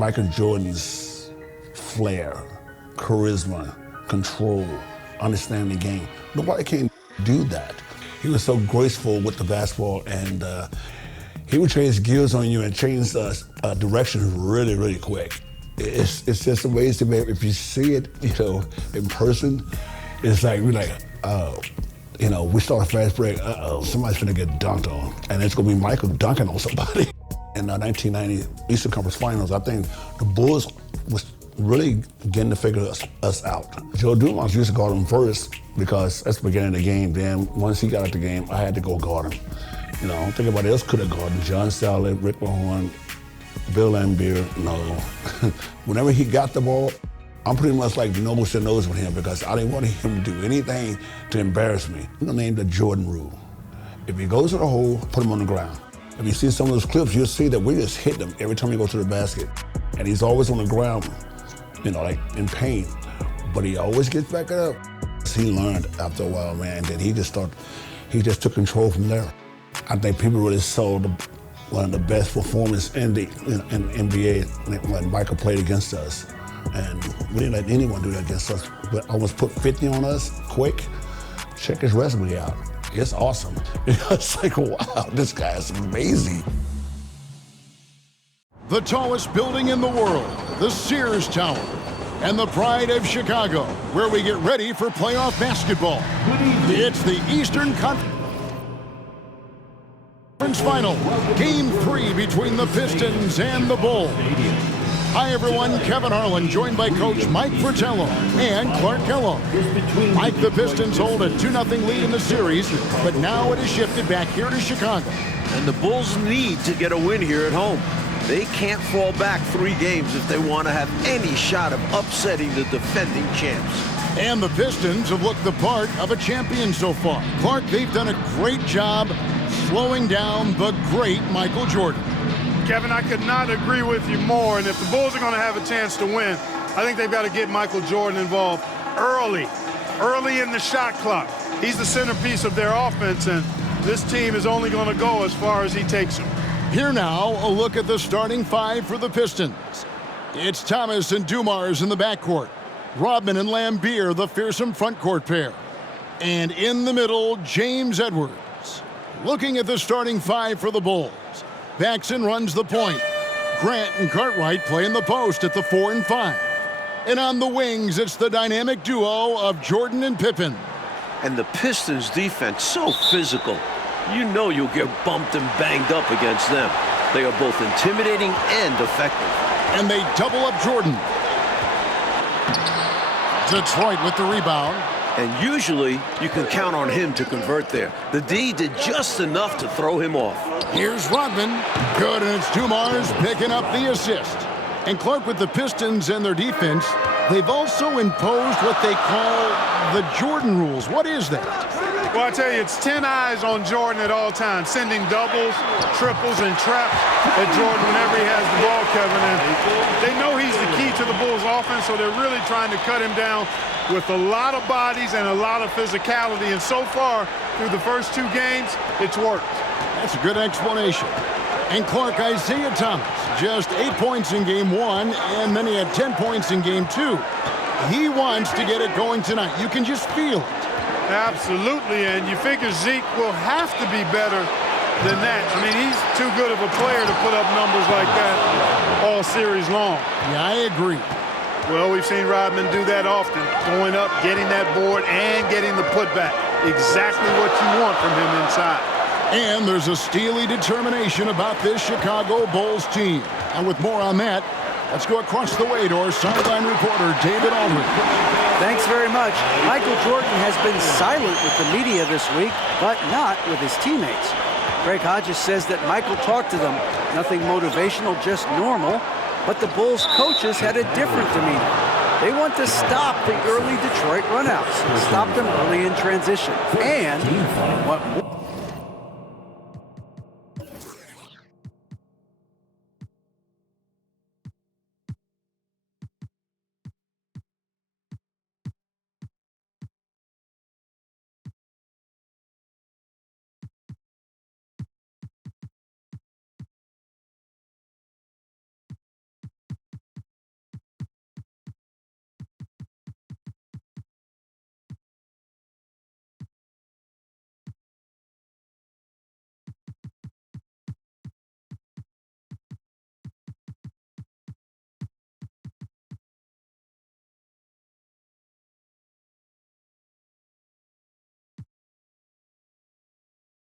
Michael Jordan's flair, charisma, control, understanding the game. Nobody can do that. He was so graceful with the basketball, and he would change gears on you and change direction really, really quick. It's just amazing, man. If you see it, in person, it's like, we're like, oh. We start a fast break, somebody's gonna get dunked on. And it's gonna be Michael dunking on somebody. In the 1990 Eastern Conference Finals, I think the Bulls was really getting to figure us out. Joe Dumars used to guard him first because that's the beginning of the game. Then once he got out the game, I had to go guard him. I don't think anybody else could have guarded him. John Sally, Rick Mahorn, Bill Laimbeer, no. Whenever he got the ball, I'm pretty much like nose to nose with him because I didn't want him to do anything to embarrass me. Named the Jordan rule. If he goes to the hole, put him on the ground. If you see some of those clips, you'll see that we just hit him every time he goes to the basket. And he's always on the ground, like in pain. But he always gets back up. He learned after a while, man, that he just took control from there. I think people really saw one of the best performances in the NBA when Michael played against us. And we didn't let anyone do that against us. But almost put 50 on us quick. Check his resume out. It's awesome. It's like, wow, this guy is amazing. The tallest building in the world, the Sears Tower, and the pride of Chicago, where we get ready for playoff basketball. It's the Eastern Conference Final, Game 3 between the Pistons and the Bulls. Hi everyone, Kevin Harlan, joined by Coach Mike Fratello and Clark Kellogg. Mike, the Pistons hold a 2-0 lead in the series, but now it has shifted back here to Chicago. And the Bulls need to get a win here at home. They can't fall back 3 games if they want to have any shot of upsetting the defending champs. And the Pistons have looked the part of a champion so far. Clark, they've done a great job slowing down the great Michael Jordan. Kevin, I could not agree with you more. And if the Bulls are going to have a chance to win, I think they've got to get Michael Jordan involved early in the shot clock. He's the centerpiece of their offense, and this team is only going to go as far as he takes them. Here now, a look at the starting 5 for the Pistons. It's Thomas and Dumars in the backcourt. Rodman and Laimbeer, the fearsome frontcourt pair. And in the middle, James Edwards. Looking at the starting 5 for the Bulls. Paxson runs the point. Grant and Cartwright play in the post at the 4 and 5. And on the wings, it's the dynamic duo of Jordan and Pippen. And the Pistons defense, so physical. You know you'll get bumped and banged up against them. They are both intimidating and effective. And they double up Jordan. Detroit with the rebound. And usually, you can count on him to convert there. The D did just enough to throw him off. Here's Rodman. Good, and it's Dumars picking up the assist. And Clark, with the Pistons and their defense, they've also imposed what they call the Jordan rules. What is that? Well, I tell you, it's 10 eyes on Jordan at all times, sending doubles, triples, and traps at Jordan whenever he has the ball, Kevin. And they know he's the key to the Bulls' offense, so they're really trying to cut him down with a lot of bodies and a lot of physicality. And so far, through the first 2 games, it's worked. That's a good explanation. And Clark, Isaiah Thomas, just 8 points in Game 1, and then he had 10 points in Game 2. He wants to get it going tonight. You can just feel it. Absolutely, and you figure Zeke will have to be better than that. I mean, he's too good of a player to put up numbers like that all series long. Yeah, I agree. Well, we've seen Rodman do that often, going up, getting that board, and getting the putback. Exactly what you want from him inside. And there's a steely determination about this Chicago Bulls team. And with more on that, let's go across the way to our sideline reporter, David Aldridge. Thanks very much. Michael Jordan has been silent with the media this week, but not with his teammates. Greg Hodges says that Michael talked to them. Nothing motivational, just normal. But the Bulls coaches had a different demeanor. They want to stop the early Detroit runouts, stop them early in transition, and what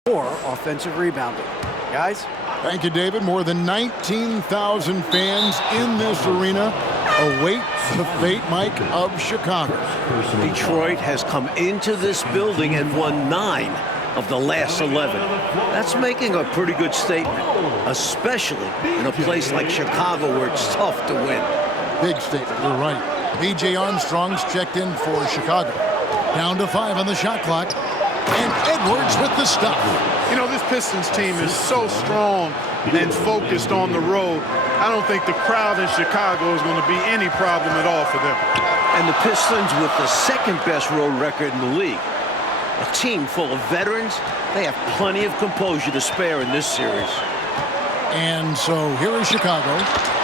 more offensive rebounding. Guys? Thank you, David. More than 19,000 fans in this arena await the fate, Mike, of Chicago. Detroit has come into this building and won 9 of the last 11. That's making a pretty good statement, especially in a place like Chicago where it's tough to win. Big statement, you're right. B.J. Armstrong's checked in for Chicago. Down to 5 on the shot clock. And Edwards with the stop. You know, this Pistons team is so strong and focused on the road. I don't think the crowd in Chicago is going to be any problem at all for them. And the Pistons with the second-best road record in the league. A team full of veterans, they have plenty of composure to spare in this series. And so here is Chicago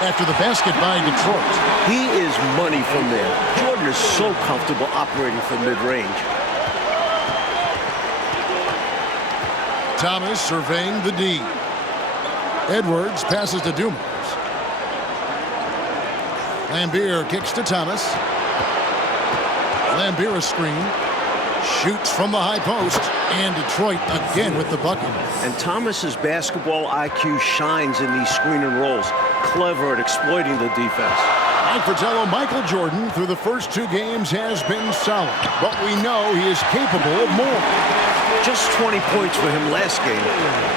after the basket by Detroit. He is money from there. Jordan is so comfortable operating from mid-range. Thomas surveying the D. Edwards passes to Dumars. Lambier kicks to Thomas. Lambier a screen. Shoots from the high post. And Detroit again with the bucket. And Thomas's basketball IQ shines in these screen and rolls. Clever at exploiting the defense. Mike Fratello, Michael Jordan through the first 2 games has been solid. But we know he is capable of more. Just 20 points for him last game.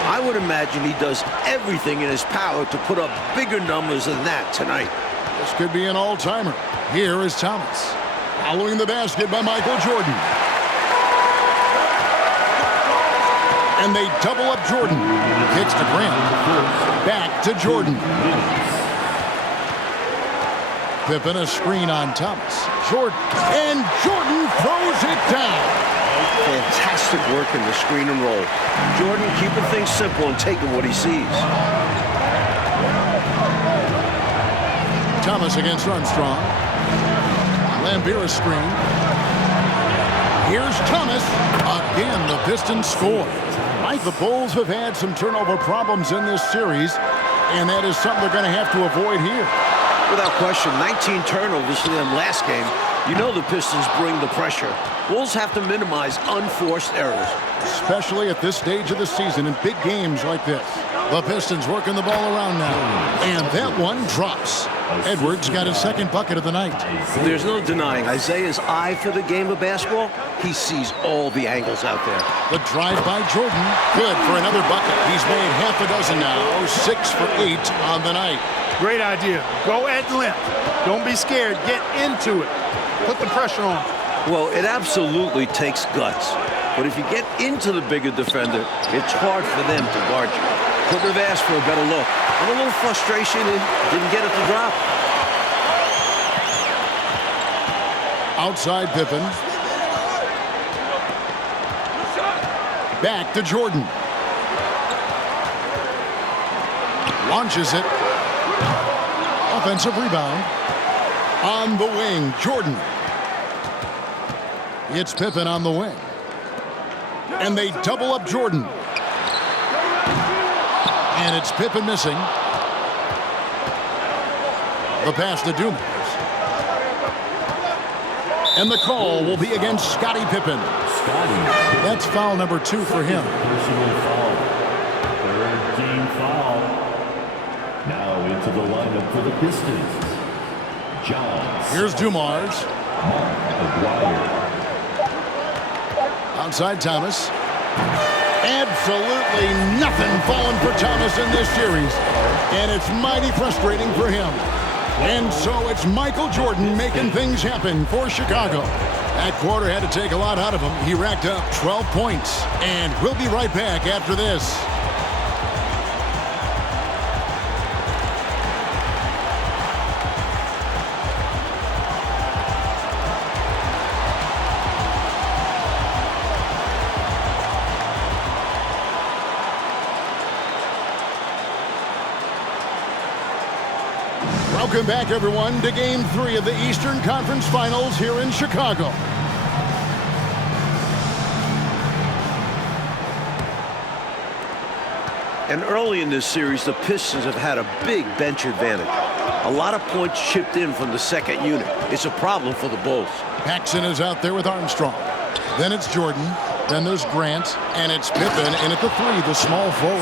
I would imagine he does everything in his power to put up bigger numbers than that tonight. This could be an all-timer. Here is Thomas. Following the basket by Michael Jordan. And they double up Jordan. Kicks to Grant. Back to Jordan. Pippen a screen on Thomas. Jordan. And Jordan throws it down. Fantastic work in the screen and roll. Jordan keeping things simple and taking what he sees. Thomas against Armstrong. Lambier a screen. Here's Thomas. Again, the Pistons score. Mike, the Bulls have had some turnover problems in this series, and that is something they're going to have to avoid here. Without question, 19 turnovers for them last game. You know the Pistons bring the pressure. Bulls have to minimize unforced errors. Especially at this stage of the season in big games like this. The Pistons working the ball around now. And that one drops. Edwards got his second bucket of the night. There's no denying Isaiah's eye for the game of basketball. He sees all the angles out there. The drive by Jordan. Good for another bucket. He's made half a dozen now. 6 for 8 on the night. Great idea. Go at length. Don't be scared. Get into it. Put the pressure on. Well, it absolutely takes guts. But if you get into the bigger defender, it's hard for them to guard you. Couldn't have asked for a better look. And a little frustration, and didn't get it to drop. Outside Pippen. Back to Jordan. Launches it. Offensive rebound. On the wing, Jordan. It's Pippen on the wing. And they double up Jordan. And it's Pippen missing. The pass to Dumars. And the call will be against Scottie Pippen. That's foul number 2 for him. Personal foul. Third team foul. Now into the lineup for the Pistons. Johns. Here's Dumars. McGuire. Outside Thomas. Absolutely nothing falling for Thomas in this series. And it's mighty frustrating for him. And so it's Michael Jordan making things happen for Chicago. That quarter had to take a lot out of him. He racked up 12 points. And we'll be right back after this. Welcome back, everyone, to Game 3 of the Eastern Conference Finals here in Chicago. And early in this series, the Pistons have had a big bench advantage. A lot of points chipped in from the second unit. It's a problem for the Bulls. Paxson is out there with Armstrong. Then it's Jordan. Then there's Grant, and it's Pippen in at the 3, the small forward.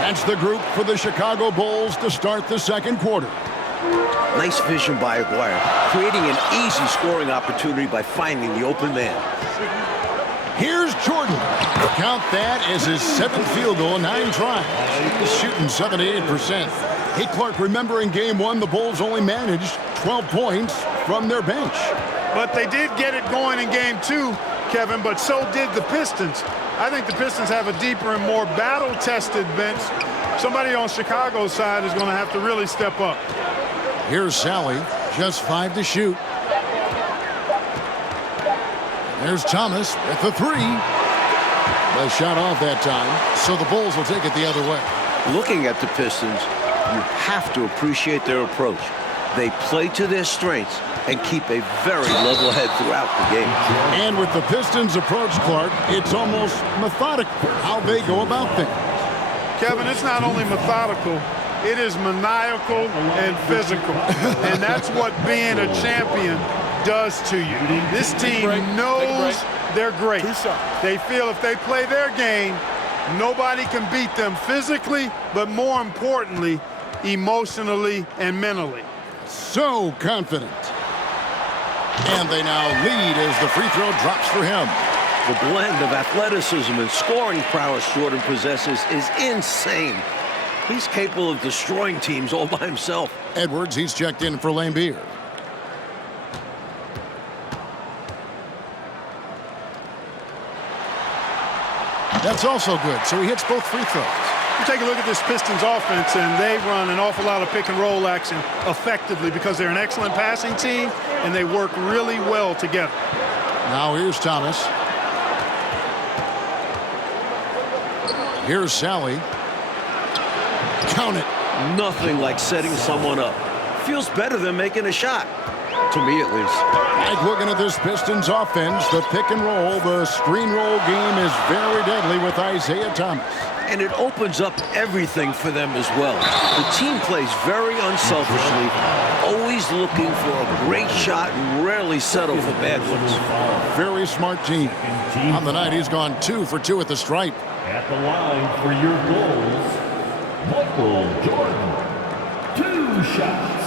That's the group for the Chicago Bulls to start the second quarter. Nice vision by Aguirre, creating an easy scoring opportunity by finding the open man. Here's Jordan. Count that as his 7th field goal in 9 tries. He's shooting 78%. Hey, Clark, remember in Game 1, the Bulls only managed 12 points from their bench. But they did get it going in Game 2, Kevin, but so did the Pistons. I think the Pistons have a deeper and more battle-tested bench. Somebody on Chicago's side is going to have to really step up. Here's Sally, just 5 to shoot. There's Thomas at the 3. The shot off that time, so the Bulls will take it the other way. Looking at the Pistons, you have to appreciate their approach. They play to their strengths and keep a very level head throughout the game. And with the Pistons' approach, Clark, it's almost methodical how they go about things. Kevin, it's not only methodical, it is maniacal and physical. And that's what being a champion does to you. This team knows they're great. They feel if they play their game, nobody can beat them physically, but more importantly, emotionally and mentally. So confident. And they now lead as the free throw drops for him. The blend of athleticism and scoring prowess Jordan possesses is insane. He's capable of destroying teams all by himself. Edwards, he's checked in for Lambeer. That's also good, so he hits both free throws. You take a look at this Pistons offense, and they run an awful lot of pick-and-roll action effectively because they're an excellent passing team, and they work really well together. Now here's Thomas. Here's Sally. Count it. Nothing like setting someone up. Feels better than making a shot. To me, at least. Like looking at this Pistons offense, the pick and roll, the screen roll game is very deadly with Isaiah Thomas. And it opens up everything for them as well. The team plays very unselfishly, always looking for a great shot and rarely settle for bad ones. Very smart team. On the night, he's gone 2 for 2 at the stripe. At the line for your Bulls, Michael Jordan. 2 shots.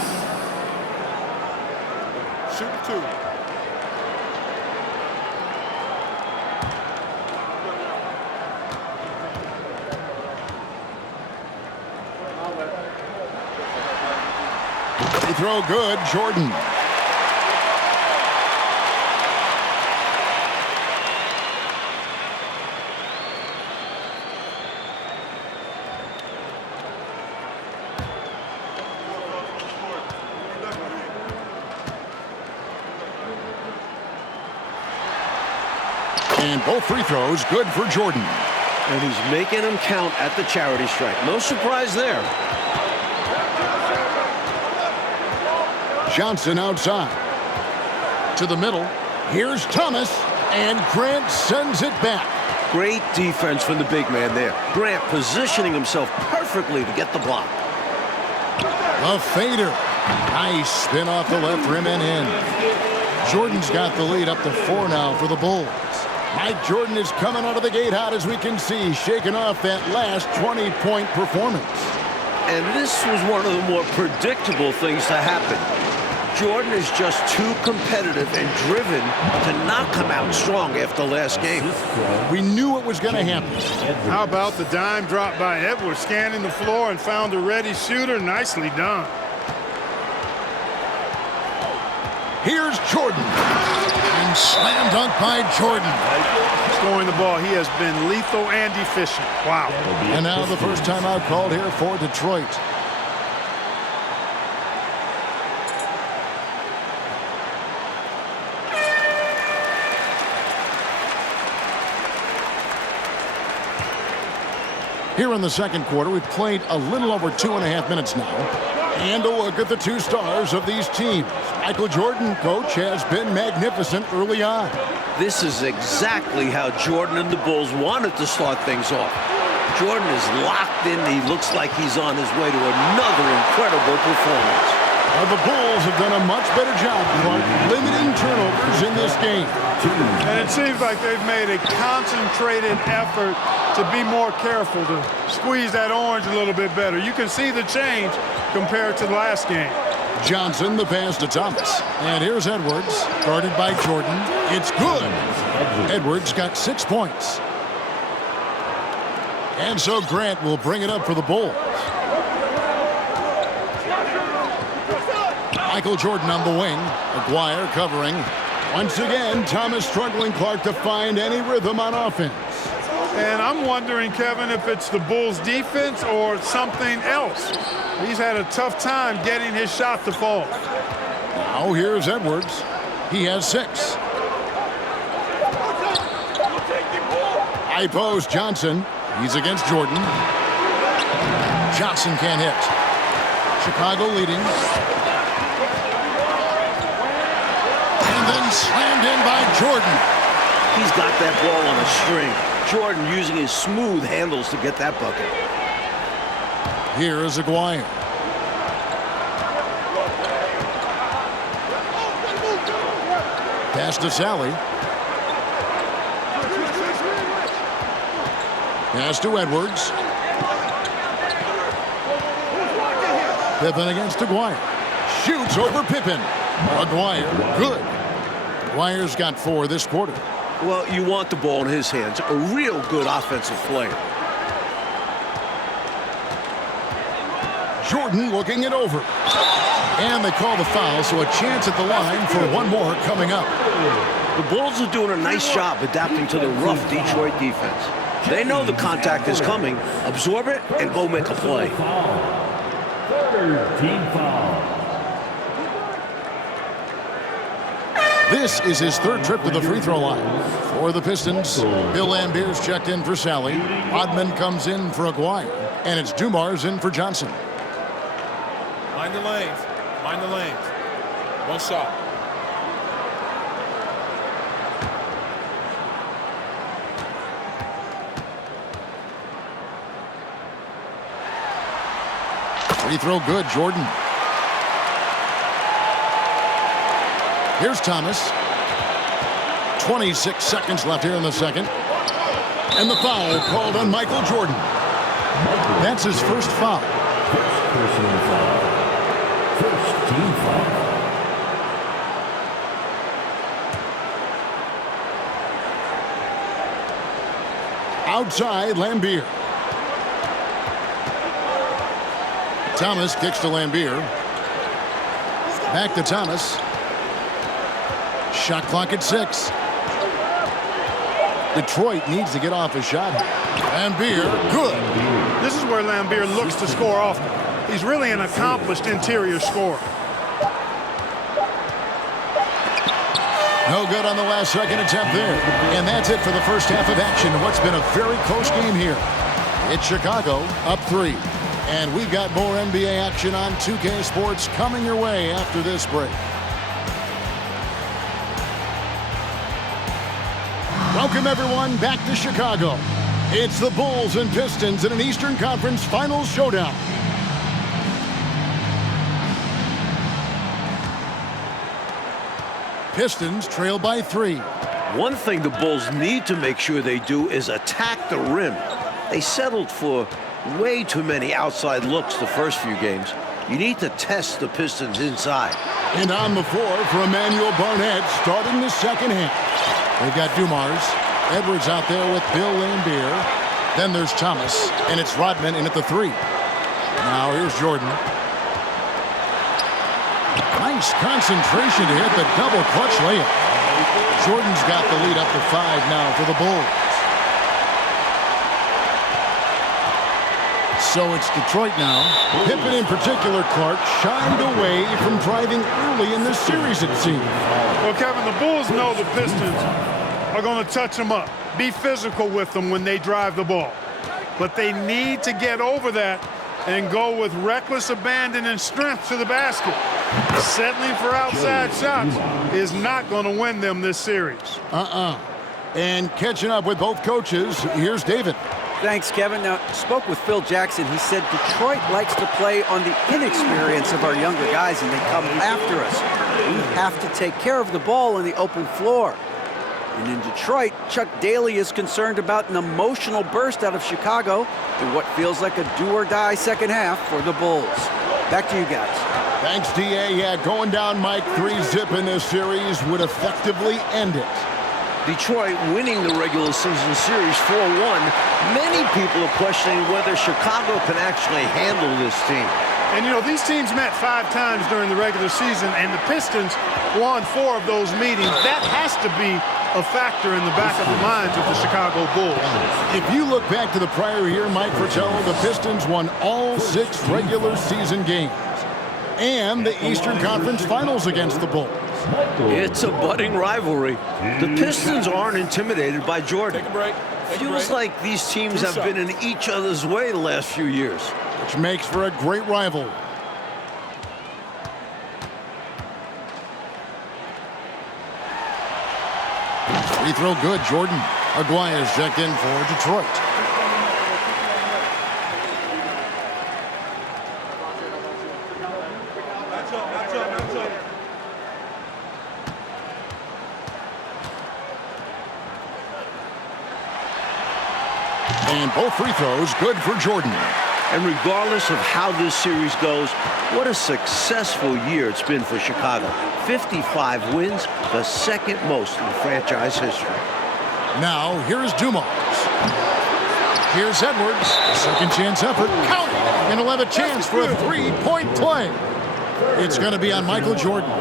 Shoot 2. Free throw good, Jordan. And both free throws good for Jordan. And he's making them count at the charity stripe. No surprise there. Johnson outside. To the middle. Here's Thomas. And Grant sends it back. Great defense from the big man there. Grant positioning himself perfectly to get the block. A fader. Nice spin off the left rim and in. Jordan's got the lead up to 4 now for the Bulls. Mike Jordan is coming out of the gate hot, as we can see, shaking off that last 20-point performance. And this was one of the more predictable things to happen. Jordan is just too competitive and driven to not come out strong after last game. We knew it was going to happen. How about the dime drop by Edwards, scanning the floor and found a ready shooter? Nicely done. Here's Jordan. And slam dunk by Jordan. Scoring the ball, he has been lethal and efficient. Wow. And now the first time out called here for Detroit. Here in the second quarter, we've played a little over 2.5 minutes now. And a look at the 2 stars of these teams. Michael Jordan, coach, has been magnificent early on. This is exactly how Jordan and the Bulls wanted to start things off. Jordan is locked in. He looks like he's on his way to another incredible performance. Well, the Bulls have done a much better job, Clark, limiting turnovers in this game. And it seems like they've made a concentrated effort to be more careful, to squeeze that orange a little bit better. You can see the change compared to the last game. Johnson, the pass to Thomas. And here's Edwards, guarded by Jordan. It's good. Edwards got 6 points. And so Grant will bring it up for the Bulls. Michael Jordan on the wing. Aguirre covering. Once again, Thomas struggling, Clark, to find any rhythm on offense. And I'm wondering, Kevin, if it's the Bulls' defense or something else. He's had a tough time getting his shot to fall. Now here's Edwards. He has 6. High post, Johnson. He's against Jordan. Johnson can't hit. Chicago leading. And then slammed in by Jordan. He's got that ball on a string. Jordan using his smooth handles to get that bucket. Here is Aguirre. Pass to Sally. Pass to Edwards. Pippen against Aguirre. Shoots over Pippen. Aguirre, good. Aguirre's got 4 this quarter. Well, you want the ball in his hands. A real good offensive player. Jordan looking it over. And they call the foul, so a chance at the line for one more coming up. The Bulls are doing a nice job adapting to the rough Detroit defense. They know the contact is coming. Absorb it and go make a play. Team foul. This is his 3rd trip to the free throw line. For the Pistons, Bill Lambier's checked in for Sally. Rodman comes in for Aguirre. And it's Dumars in for Johnson. Mind the lanes. Mind the lanes. One shot. Free throw good, Jordan. Here's Thomas. 26 seconds left here in the second. And the foul called on Michael Jordan. That's his first foul. Personal foul. First team foul. Outside, Lambier. Thomas kicks to Lambier. Back to Thomas. Shot clock at 6. Detroit needs to get off a shot. Lambier, good. This is where Lambier looks to score often. He's really an accomplished interior scorer. No good on the last second attempt there. And that's it for the first half of action. What's been a very close game here. It's Chicago up 3. And we've got more NBA action on 2K Sports coming your way after this break. Welcome, everyone, back to Chicago. It's the Bulls and Pistons in an Eastern Conference Finals showdown. Pistons trail by 3. One thing the Bulls need to make sure they do is attack the rim. They settled for way too many outside looks the first few games. You need to test the Pistons inside. And on the floor for Emmanuel Barnett starting the second half. They've got Dumars. Edwards out there with Bill Lambier. Then there's Thomas. And it's Rodman in at the 3. Now here's Jordan. Nice concentration to hit the double clutch layup. Jordan's got the lead up to 5 now for the Bulls. So it's Detroit now. Pippen in particular, Clark, shined away from driving early in this series, it seems. Well, Kevin, the Bulls know the Pistons are going to touch them up, be physical with them when they drive the ball. But they need to get over that and go with reckless abandon and strength to the basket. Settling for outside shots is not going to win them this series. And catching up with both coaches, here's David. Thanks, Kevin. Now, spoke with Phil Jackson. He said Detroit likes to play on the inexperience of our younger guys, and they come after us. We have to take care of the ball on the open floor. And in Detroit, Chuck Daly is concerned about an emotional burst out of Chicago in what feels like a do-or-die second half for the Bulls. Back to you guys. Thanks, D.A. Yeah, going down, Mike, 3-zip in this series would effectively end it. Detroit winning the regular season series 4-1. Many people are questioning whether Chicago can actually handle this team. And, you know, these teams met 5 times during the regular season, and the Pistons won 4 of those meetings. That has to be a factor in the back of the minds of the Chicago Bulls. If you look back to the prior year, Mike Fratello, the Pistons won all 6 regular season games and the Eastern Conference Finals against the Bulls. It's a budding rivalry. The Pistons aren't intimidated by Jordan. Take a break. Feels like these teams have been in each other's way the last few years. Which makes for a great rivalry. Free throw good, Jordan. Aguirre's checked in for Detroit. And both free throws good for Jordan. And regardless of how this series goes, what a successful year it's been for Chicago. 55 wins, the second most in franchise history. Now, here's Dumars. Here's Edwards. Second chance effort. Count it. And he'll have a chance for a three-point play. It's going to be on Michael Jordan.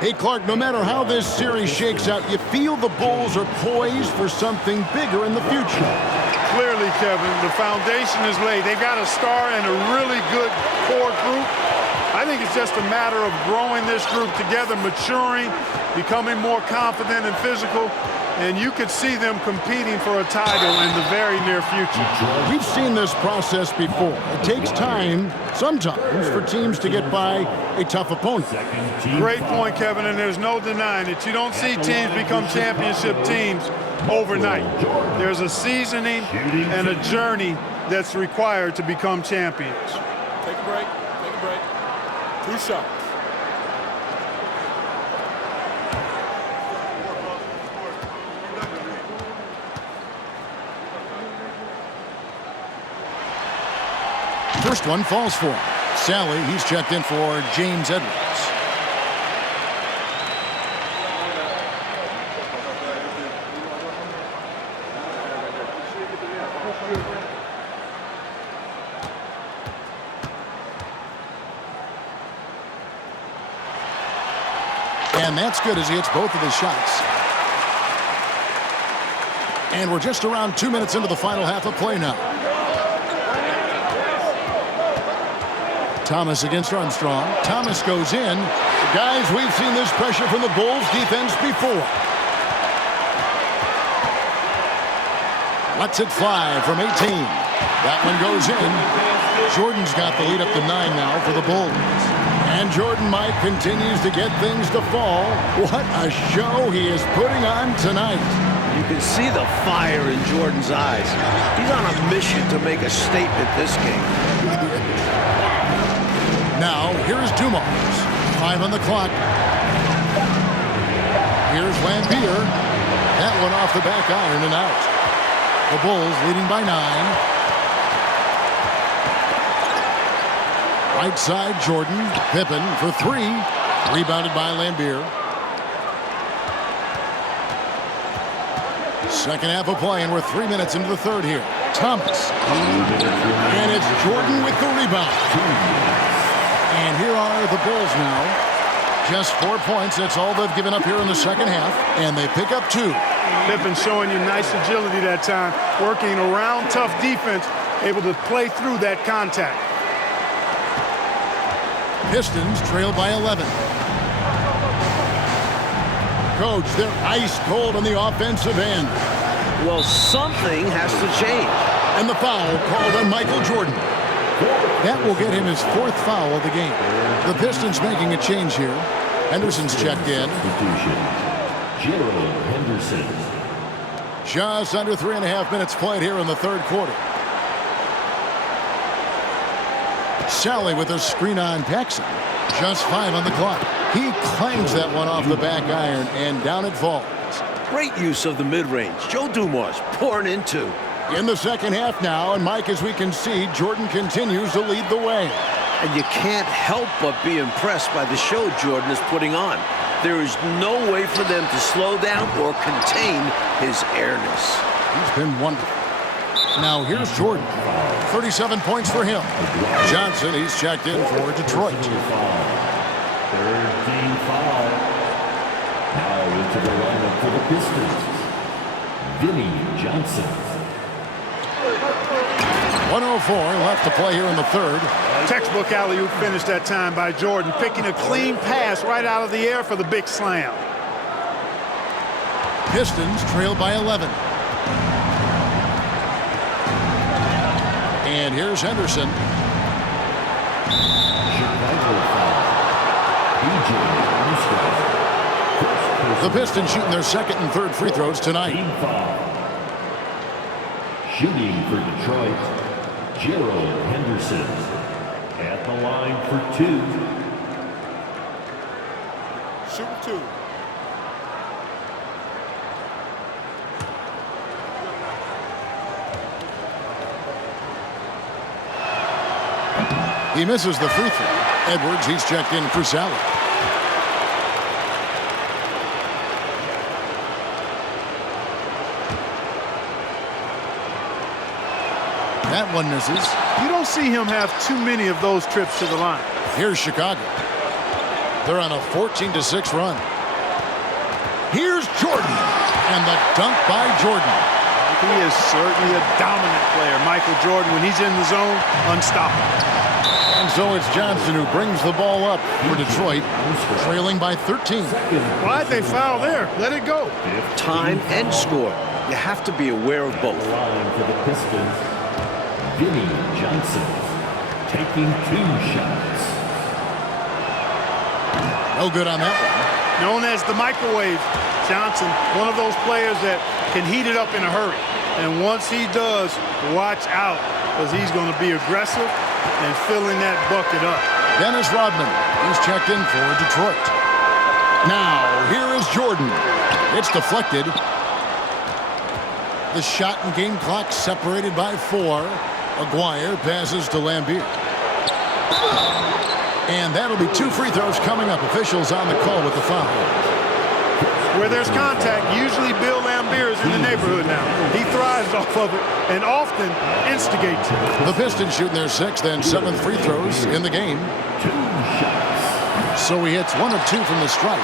Hey, Clark, no matter how this series shakes out, you feel the Bulls are poised for something bigger in the future. Clearly, Kevin, the foundation is laid. They've got a star and a really good core group. I think it's just a matter of growing this group together, maturing, becoming more confident and physical, and you could see them competing for a title in the very near future. We've seen this process before. It takes time, sometimes, for teams to get by a tough opponent. Great point, Kevin, and there's no denying it. You don't see teams become championship teams overnight. There's a seasoning and a journey that's required to become champions. Take a break. Take a break. 2 shots. First one falls for him. Sally, he's checked in for James Edwards. And that's good as he hits both of his shots. And we're just around 2 minutes into the final half of play now. Thomas against Armstrong. Thomas goes in. Guys, we've seen this pressure from the Bulls defense before. Lets it fly from 18. That one goes in. Jordan's got the lead up to 9 now for the Bulls. And Jordan Mike continues to get things to fall. What a show he is putting on tonight. You can see the fire in Jordan's eyes. He's on a mission to make a statement this game. Now, here's Dumars. 5 on the clock. Here's Lampier. That one off the back iron and out. The Bulls leading by 9. Right side, Jordan. Pippen for 3. Rebounded by Lampier. Second half of play, and we're 3 minutes into the third here. Thomas. And it's Jordan with the rebound. And here are the Bulls now. Just 4 points. That's all they've given up here in the second half. And they pick up 2. Pippen showing you nice agility that time, working around tough defense, able to play through that contact. Pistons trail by 11. Coach, they're ice cold on the offensive end. Well, something has to change. And the foul called on Michael Jordan. That will get him his 4th foul of the game. The Pistons making a change here. Henderson's checked in. Gerald Henderson. Just under 3.5 minutes played here in the third quarter. Sally with a screen on Paxson. Just 5 on the clock. He clangs that one off the back iron, and down it falls. Great use of the mid-range. Joe Dumars pouring into. In the second half now, and Mike, as we can see, Jordan continues to lead the way. And you can't help but be impressed by the show Jordan is putting on. There is no way for them to slow down or contain his airness. He's been wonderful. Now here's Jordan. 37 points for him. Johnson, he's checked in for Detroit. Third team foul. Now into the lineup for the Pistons. Vinny Johnson. 1:04 left to play here in the third. Textbook alley-oop finish that time by Jordan, picking a clean pass right out of the air for the big slam. Pistons trail by 11. And here's Henderson. Chicago foul. The Pistons shooting their second and third free throws tonight. Team foul. Shooting for Detroit, Gerald Henderson. At the line for 2. Shoot 2. He misses the free throw. Edwards, he's checked in for Sally. That one misses. You don't see him have too many of those trips to the line. Here's Chicago. They're on a 14-6 run. Here's Jordan. And the dunk by Jordan. He is certainly a dominant player. Michael Jordan, when he's in the zone, unstoppable. And so it's Johnson who brings the ball up for Detroit, trailing by 13. Why'd they foul there? Let it go. Time and score. You have to be aware of both. Line for the Pistons, Vinny Johnson, taking 2 shots. No good on that one. Known as the microwave, Johnson, one of those players that can heat it up in a hurry. And once he does, watch out, because he's going to be aggressive and filling that bucket up. Dennis Rodman, he's checked in for Detroit. Now, here is Jordan. It's deflected. The shot and game clock separated by 4. Aguirre passes to Lambier. And that'll be 2 free throws coming up. Officials on the call with the foul. Where there's contact, usually Bill Lambier is in the neighborhood now. He thrives off of it and often instigates it. The Pistons shooting their 6th and 7th free throws in the game. 2 shots. So he hits 1 of 2 from the stripe.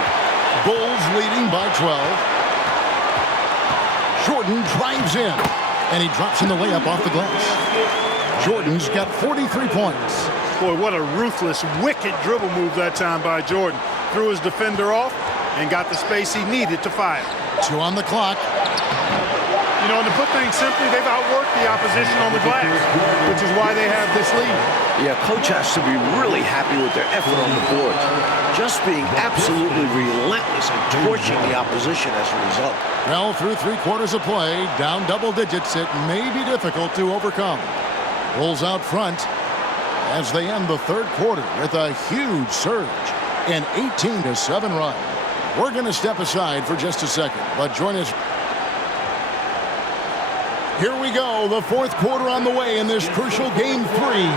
Bulls leading by 12. Jordan drives in, and he drops in the layup off the glass. Jordan's got 43 points. Boy, what a ruthless, wicked dribble move that time by Jordan. Threw his defender off and got the space he needed to fire. 2 on the clock. You know, and to put things simply, they've outworked the opposition on the glass, which is why they have this lead. Yeah, coach has to be really happy with their effort on the board. Just being absolutely relentless and torching the opposition as a result. Well, through 3 quarters of play, down double digits, it may be difficult to overcome. Bulls out front as they end the third quarter with a huge surge, an 18-7 run. We're going to step aside for just a second, but join us. Here we go, the fourth quarter on the way in this crucial Game 3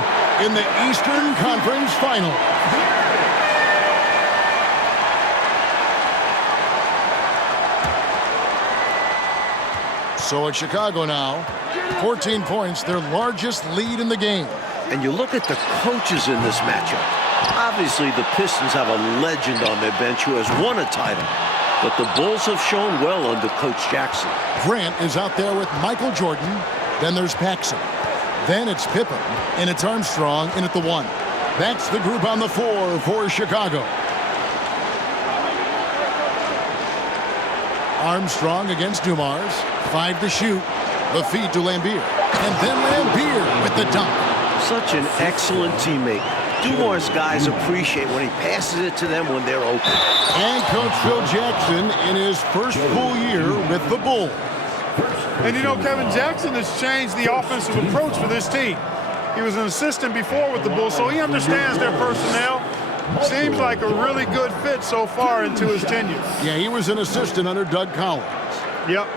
in the Eastern Conference Final. So it's Chicago now, 14 points, their largest lead in the game. And you look at the coaches in this matchup. Obviously, the Pistons have a legend on their bench who has won a title. But the Bulls have shown well under Coach Jackson. Grant is out there with Michael Jordan. Then there's Paxson. Then it's Pippen. And it's Armstrong in at the 1. That's the group on the 4 for Chicago. Armstrong against Dumars. 5 to shoot. The feed to Lambier. And then Lambier with the dunk. Such an excellent teammate. Dumar's guys appreciate when he passes it to them when they're open. And Coach Phil Jackson in his first full year with the Bulls. And you know, Kevin Jackson has changed the offensive approach for this team. He was an assistant before with the Bulls, so he understands their personnel. Seems like a really good fit so far into his tenure. Yeah, he was an assistant under Doug Collins. Yep.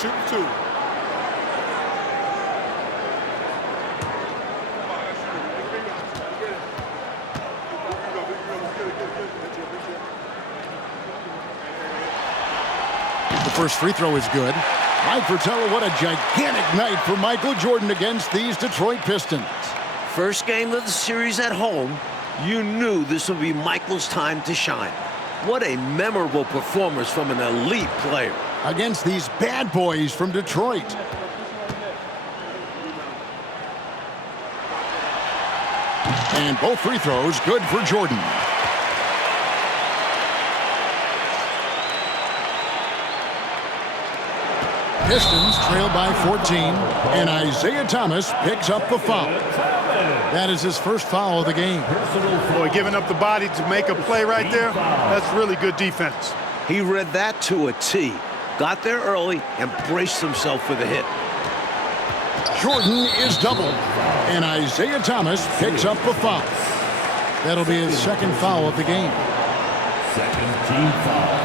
Shoot 2. The first free throw is good. Mike Fratello, what a gigantic night for Michael Jordan against these Detroit Pistons. First game of the series at home, you knew this would be Michael's time to shine. What a memorable performance from an elite player. Against these bad boys from Detroit. And both free throws good for Jordan. Pistons trail by 14, and Isaiah Thomas picks up the foul. That is his first foul of the game. Boy, giving up the body to make a play right there, that's really good defense. He read that to a T. Got there early and braced himself for the hit. Jordan is doubled, and Isaiah Thomas picks up the foul. That'll be his second foul of the game. Second team foul.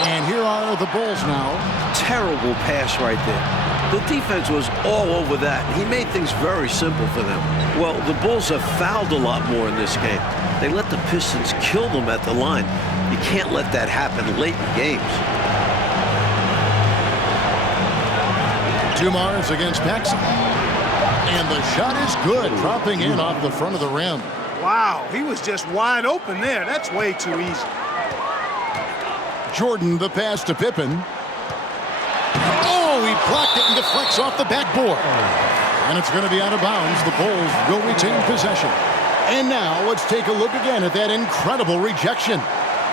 And here are the Bulls now. Terrible pass right there. The defense was all over that. He made things very simple for them. Well, the Bulls have fouled a lot more in this game. They let the Pistons kill them at the line. You can't let that happen late in games. Dumars against Paxson. And the shot is good, dropping in off the front of the rim. Wow, he was just wide open there. That's way too easy. Jordan, the pass to Pippen. Oh, he blocked it and deflects off the backboard. And it's going to be out of bounds. The Bulls will retain possession. And now let's take a look again at that incredible rejection.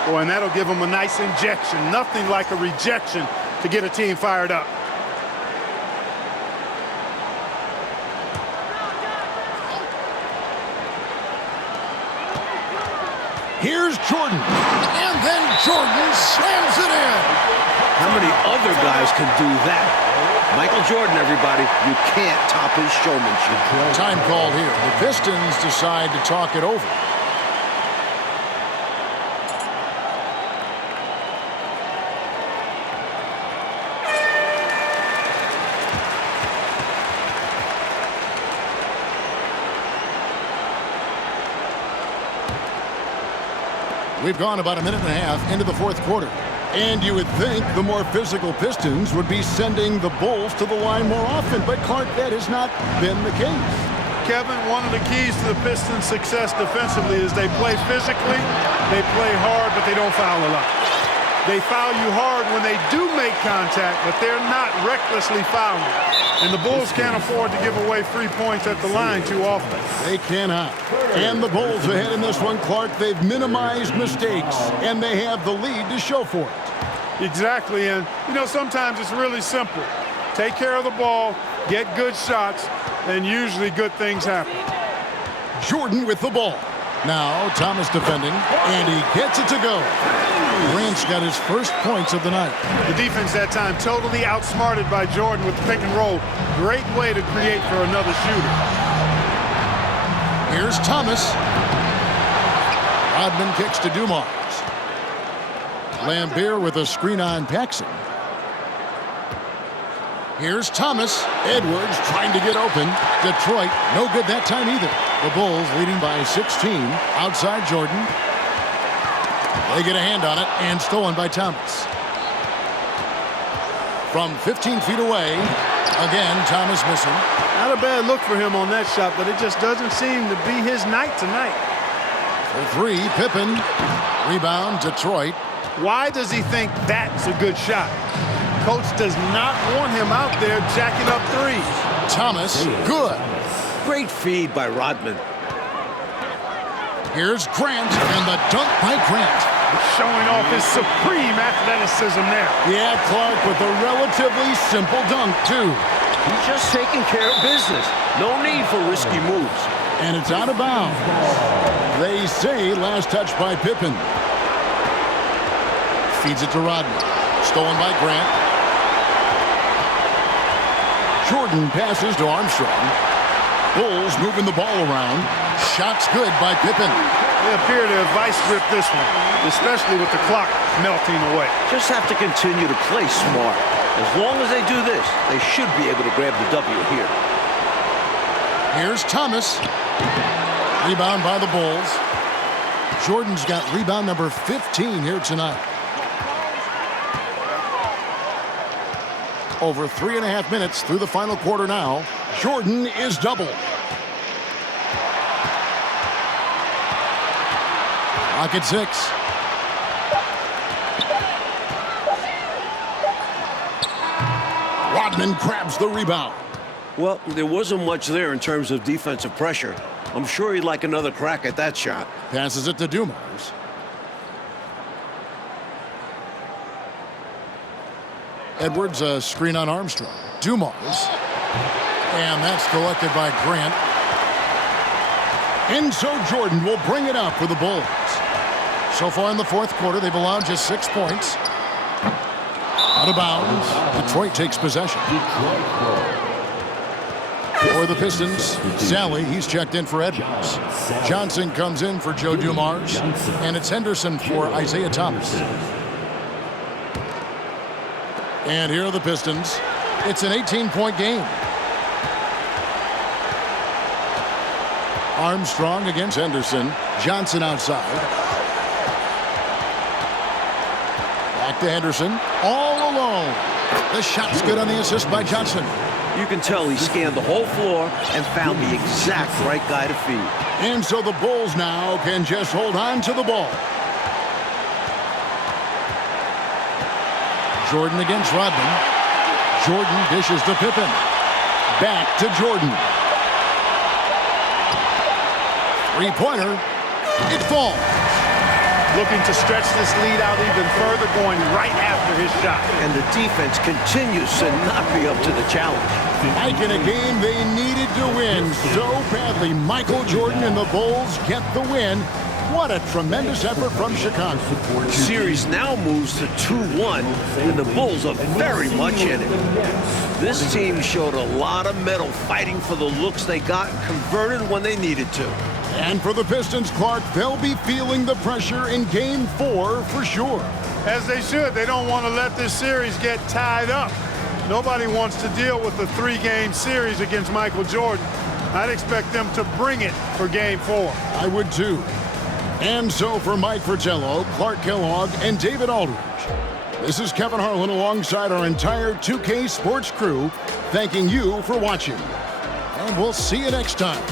Boy, and that'll give him a nice injection. Nothing like a rejection to get a team fired up. Here's Jordan. And then Jordan slams it in. How many other guys can do that? Michael Jordan, everybody. You can't top his showmanship. Time called here. The Pistons decide to talk it over. We've gone about a minute and a half into the fourth quarter. And you would think the more physical Pistons would be sending the Bulls to the line more often. But, Clark, that has not been the case. Kevin, one of the keys to the Pistons' success defensively is they play physically, they play hard, but they don't foul a lot. They foul you hard when they do make contact, but they're not recklessly fouling. And the Bulls can't afford to give away free points at the line too often. They cannot. And the Bulls ahead in this one, Clark. They've minimized mistakes, and they have the lead to show for it. Exactly, and you know, sometimes it's really simple. Take care of the ball, get good shots, and usually good things happen. Jordan with the ball. Now Thomas defending, and he gets it to go. Grant's got his first points of the night. The defense that time totally outsmarted by Jordan with the pick and roll. Great way to create for another shooter. Here's Thomas. Rodman kicks to Dumars. Lambeer with a screen on Paxson. Here's Thomas. Edwards trying to get open. Detroit, no good that time either. The Bulls leading by 16. Outside Jordan. They get a hand on it and stolen by Thomas. From 15 feet away, again, Thomas missing. Not a bad look for him on that shot, but it just doesn't seem to be his night tonight. For three, Pippen. Rebound, Detroit. Why does he think that's a good shot? Coach does not want him out there jacking up threes. Thomas, good. Great feed by Rodman. Here's Grant, and the dunk by Grant. Showing off his supreme athleticism there. Yeah, Clark with a relatively simple dunk, too. He's just taking care of business. No need for risky moves. And it's out of bounds. They say last touch by Pippen. Feeds it to Rodman. Stolen by Grant. Jordan passes to Armstrong. Bulls moving the ball around. Shots good by Pippen. They appear to have vice gripped this one, especially with the clock melting away. Just have to continue to play smart. As long as they do this, they should be able to grab the W here. Here's Thomas. Rebound by the Bulls. Jordan's got rebound number 15 here tonight. Over 3.5 minutes through the final quarter now. Jordan is doubled. Clock at 6. Rodman grabs the rebound. Well, there wasn't much there in terms of defensive pressure. I'm sure he'd like another crack at that shot. Passes it to Dumars. Edwards, a screen on Armstrong. Dumars. And that's collected by Grant. And so Jordan will bring it up for the Bulls. So far in the fourth quarter, they've allowed just 6 points. Out of bounds. Detroit takes possession. For the Pistons, Sally, he's checked in for Edwards. Johnson comes in for Joe Dumars. And it's Henderson for Isaiah Thomas. And here are the Pistons. It's an 18-point game. Armstrong against Henderson. Johnson outside. Back to Henderson. All alone. The shot's good on the assist by Johnson. You can tell he scanned the whole floor and found the exact right guy to feed. And so the Bulls now can just hold on to the ball. Jordan against Rodman. Jordan dishes to Pippen. Back to Jordan. Three-pointer. It falls. Looking to stretch this lead out even further, going right after his shot. And the defense continues to not be up to the challenge. Like in a game they needed to win so badly, Michael Jordan and the Bulls get the win. What a tremendous effort from Chicago. The series now moves to 2-1, and the Bulls are very much in it. This team showed a lot of mettle fighting for the looks they got and converted when they needed to. And for the Pistons, Clark, they'll be feeling the pressure in Game 4 for sure. As they should. They don't want to let this series get tied up. Nobody wants to deal with the 3-game series against Michael Jordan. I'd expect them to bring it for Game 4. I would too. And so for Mike Fratello, Clark Kellogg, and David Aldridge, this is Kevin Harlan alongside our entire 2K Sports crew, thanking you for watching. And we'll see you next time.